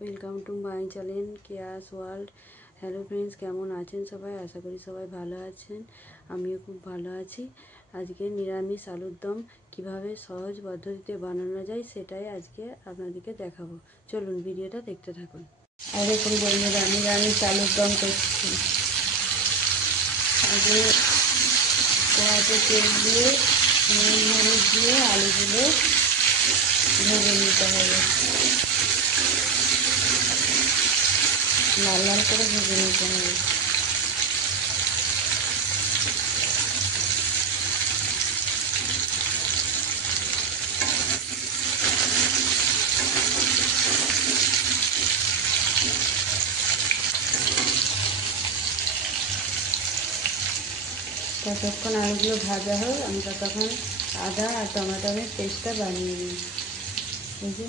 Welcome to my channel chaos world. Hello friends, কেমন আছেন সবাই? আশা করি সবাই ভালো আছেন, আমিও খুব ভালো আছি। আজকে নিরামিষ আলুর দম কীভাবে সহজ পদ্ধতিতে বানানো যায় সেটাই আজকে আপনাদেরকে দেখাবো। চলুন ভিডিওটা দেখতে থাকুন। আর দেখুন বন্ধুরা, নিরামিষ আলুর দম করছি। আগে কড়াইতে তেল দিয়ে নুন হলুদ দিয়ে আলুগুলো ভেজে নিতে হবে, লাল লাল করে ভেজে নিতে হবে। ততক্ষণ আলুগুলো ভাজা হোক, আমি ততক্ষণ আদা আর টমেটোর পেস্টটা বানিয়ে নিই। এই যে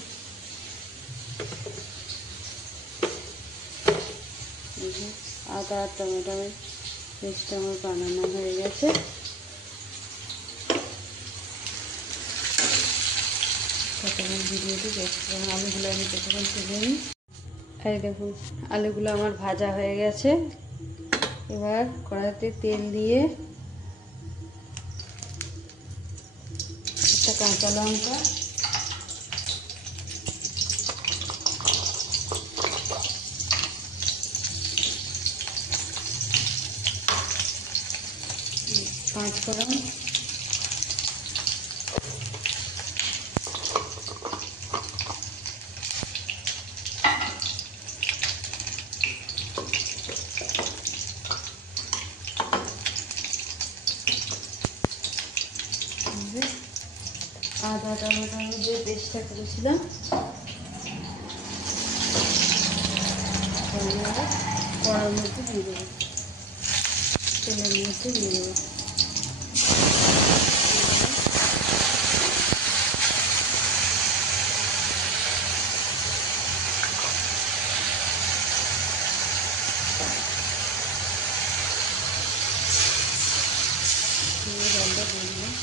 আদা আর টমেটোর পেস্টটা আমার বানানো হয়ে গেছে। ততক্ষণ ভিডিওটি দেখতে আলুগুলো আমি ততক্ষণ তুলে নিই। এই দেখুন আলুগুলো আমার ভাজা হয়ে গেছে। এবার কড়াইতে তেল দিয়ে একটা কাঁচা লঙ্কা, পাঁচ ফোড়ন, আদা টমেটোর যে পেস্টটা করেছিলাম কড়ার মধ্যে দিয়ে দেবো, তেলের মধ্যে দিয়ে দেবো। জলটা দিয়ে দিলাম।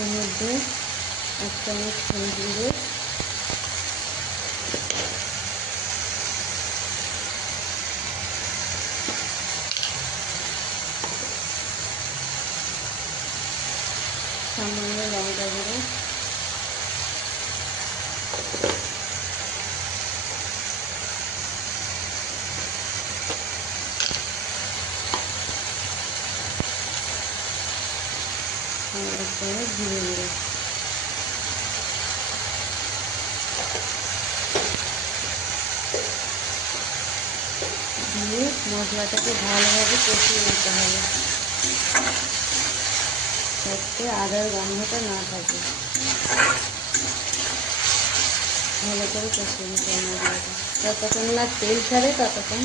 এর মধ্যে এক চামচ হলুদ গুঁড়ো, সামান্য লঙ্কা গুঁড়ো, আর এক চামচ জিরে গুঁড়ো। দিয়ে মশলাটাকে ভালোভাবে কষিয়ে নিতে হবে যাতে আদার গন্ধটা না থাকে। ভালো করে কষিয়ে নিতে হবে মশলাটা, যতক্ষণ না তেল ছাড়ে ততক্ষণ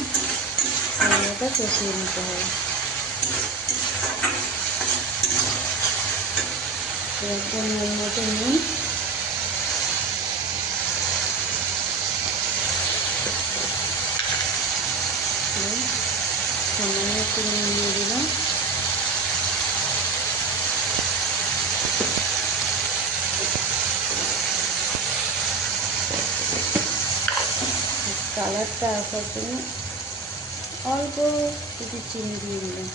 মশলাটা কষিয়ে নিতে হবে। এরকম নুন মতো নুন, সামান্য একটু নুন দিয়ে দিলাম। কালারটা আসার জন্য অল্প একটু চিনি দিয়ে দিলাম।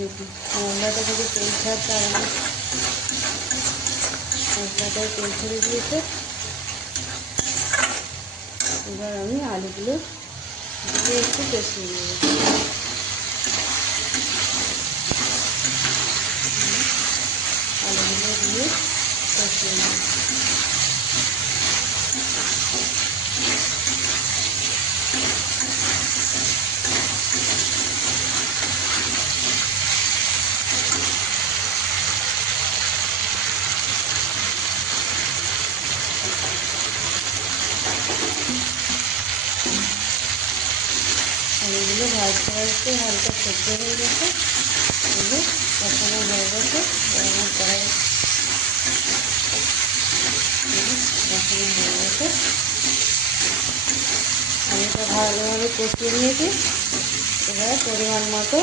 দেখুন মশলাটা থেকে তেল ছাড়তে আরম্ভ, মশলাটায় তেল ছেড়ে দিয়েছে। এবার আমি আলুগুলো দিয়ে একটু কষিয়ে নেব। আলুগুলো দিয়ে কষিয়ে নেব। আলুগুলো ভাজতে ভাজতে হালকা সেদ্ধ হয়ে গেছে। গেছে। আমার কড়াই হয়ে গেছে। আমি এটা ভালোভাবে কষিয়ে নিয়েছি। এবারে পরিমাণ মতো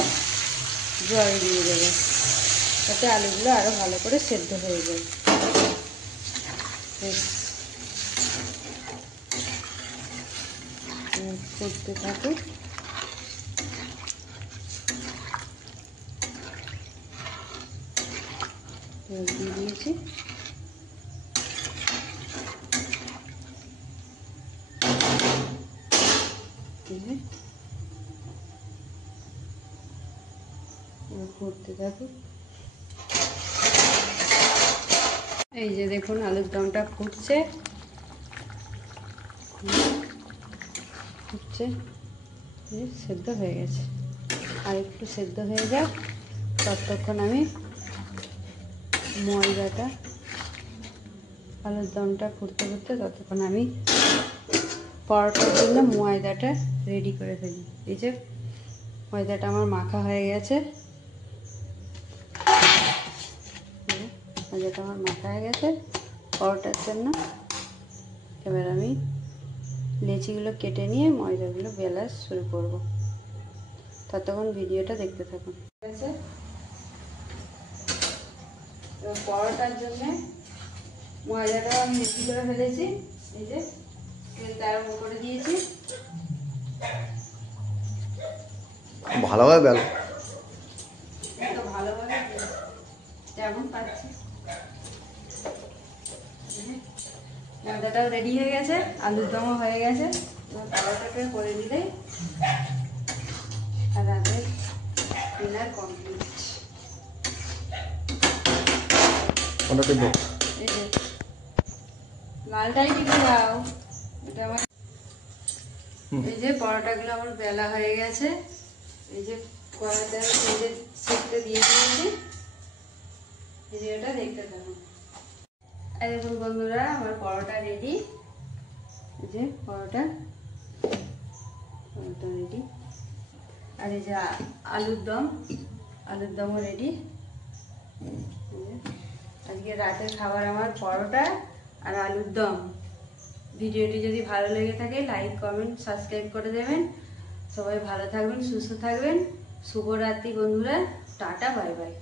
জল দিয়ে দেবো, যাতে আলুগুলো আরও ভালো করে সেদ্ধ হয়ে যায়। করতে থাকুক। দিয়ে দিয়েছি। করতে থাকুক। এই যে দেখুন আলুর দমটা ফুটছে, সেদ্ধ হয়ে গেছে। আর একটু সেদ্ধ হয়ে যাক, ততক্ষণ আমি ময়দাটা, আলুর দমটা ফুটতে ফুটতে ততক্ষণ আমি পরোটার জন্য ময়দাটা রেডি করে ফেলি। এই যে ময়দাটা আমার মাখা হয়ে গেছে, ময়দাটা আমার মাখা হয়ে গেছে পরোটার জন্য। এবার আমি লেচিগুলো কেটে নিয়ে ময়দাগুলো বেলা শুরু করব। ততক্ষণ ভিডিওটা দেখতে থাকুন। ঠিক আছে, এবার পরোটার জন্য ময়দাটাও আমি রেডি করে ফেলেছি। এই যে তেল তার উপরে দিয়েছি। ভালোভাবে বেলো, তো ভালোভাবে যেমন পাচ্ছি। ময়দাটাও রেডি হয়ে গেছে, আলুর দমও হয়ে গেছে। পরোটাকে করে দিলেই আর রাতের ডিনার কমপ্লিট। এই যে লালটাই টিপে দাও। এটা আমার এই যে পরোটাগুলো আমার বেলা হয়ে গেছে। এই যে কড়াইতে তেলে সেঁকতে দিয়ে দিয়েছি। ভিডিওটা দেখতে থাকুন। এই দেখুন বন্ধুরা, আমার পরোটা রেডি। এই যে পরোটা রেডি। আর এই যে আলুর দমও রেডি। আজকে রাতের খাবার আমার পরোটা আর আলুর দম। ভিডিওটি যদি ভালো লেগে থাকে লাইক, কমেন্ট, সাবস্ক্রাইব করে দেবেন। সবাই ভালো থাকবেন, সুস্থ থাকবেন। শুভরাত্রি বন্ধুরা, টাটা, বাই বাই।